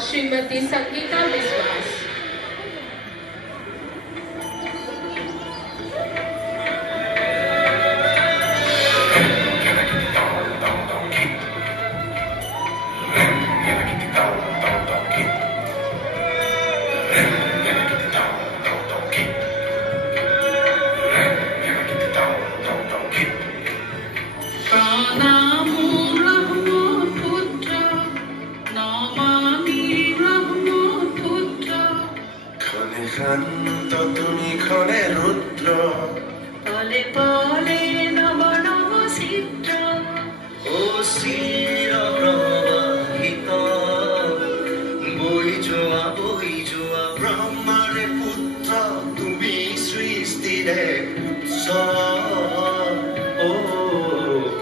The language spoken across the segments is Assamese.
श्रीमती संगीता विश्वास। তুমি ক্ষণে ৰুদ্ৰ পলে পলে নব নব চিত্ৰ ও চিৰ প্ৰবাহিত বই যোৱা ব্ৰহ্মাৰে পুত্ৰ তুমি সৃষ্টিৰে উৎস ও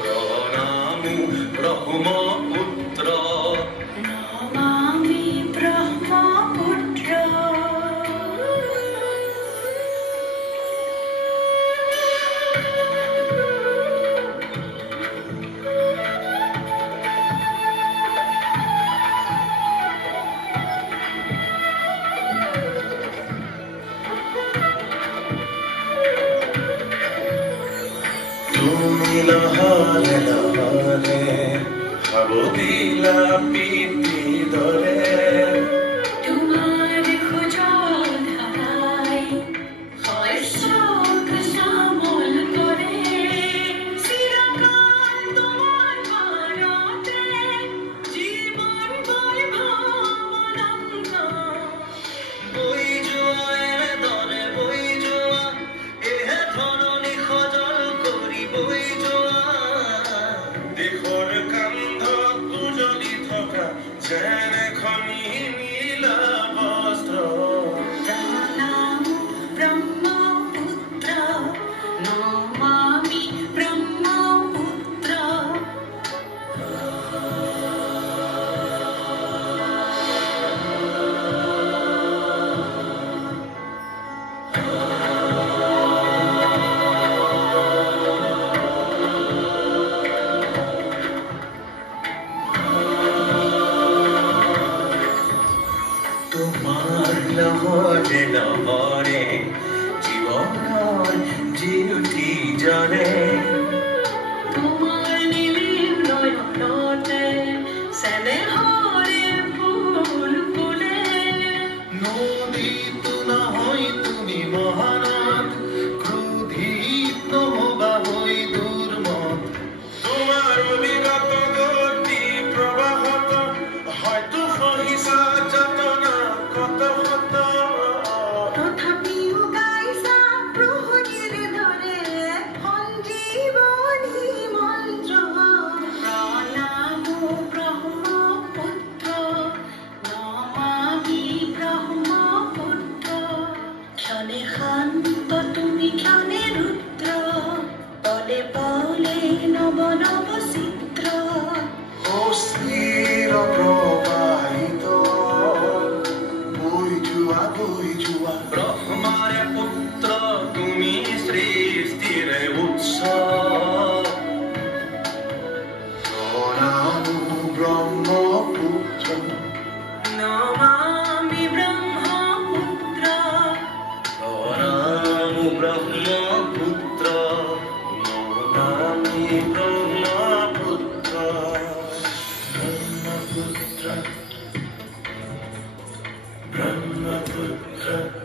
প্ৰণামো ব্ৰহ্মপুত্ৰ নমামি ব্ৰহ্মপুত্ৰ তুমি লহলে লহলে ভাবদিলা পিতি দৰে তোমাৰ খোজল ধাৰাই শস্যক শ্যামল কৰে চিৰকাল তোমাৰ মাৰতে জীৱন বৈভৱনন্দ বৈ যোৱা দৰে বৈ যোৱা এহে ধৰণি সজল কৰি বৈ যোৱা দেশৰ কান্ধত জ্বলি থকা যেন খনি নীলা বস্ত্ৰ প্ৰণামো ব্ৰহ্মপুত্ৰ নমামি ব্ৰহ্মপুত্ৰ তোমাৰ লহৰে লহৰে জীৱনৰ জিউতি জৰে তোমাৰ নীলিম নয়নতে চেনেহৰে ফুল ফুলে নদীত নহয় তুমি মহানদ ক্ৰোধিত নহবা হৈ দুৰ্মত তোমাৰ অবিগত গতি প্ৰবাহত হয়তো সহিছা যাতনা কত শত তথাপিও গাইছা প্ৰহৰীৰ দৰে সঞ্জীৱনী মন্ত্ৰ প্ৰণামো ব্ৰহ্মপুত্ৰ নমামি ব্ৰহ্মপুত্ৰ ক্ষণে শান্ত তুমি ক্ষণে ৰুদ্ৰ পলে পলে নব নব চিত্ৰ অস্থিৰ প্ৰবাহিত বৈ যোৱা ব্ৰহ্মাৰে পুত্ৰ তুমি সৃষ্টিৰে উৎস প্ৰণামো ব্ৰহ্মপুত্ৰ নমামি ব্ৰহ্মপুত্ৰ প্ৰণামো ব্ৰহ্মপুত্ৰ নমামি ব্ৰহ্মপুত্ৰ ব্ৰহ্মপুত্ৰ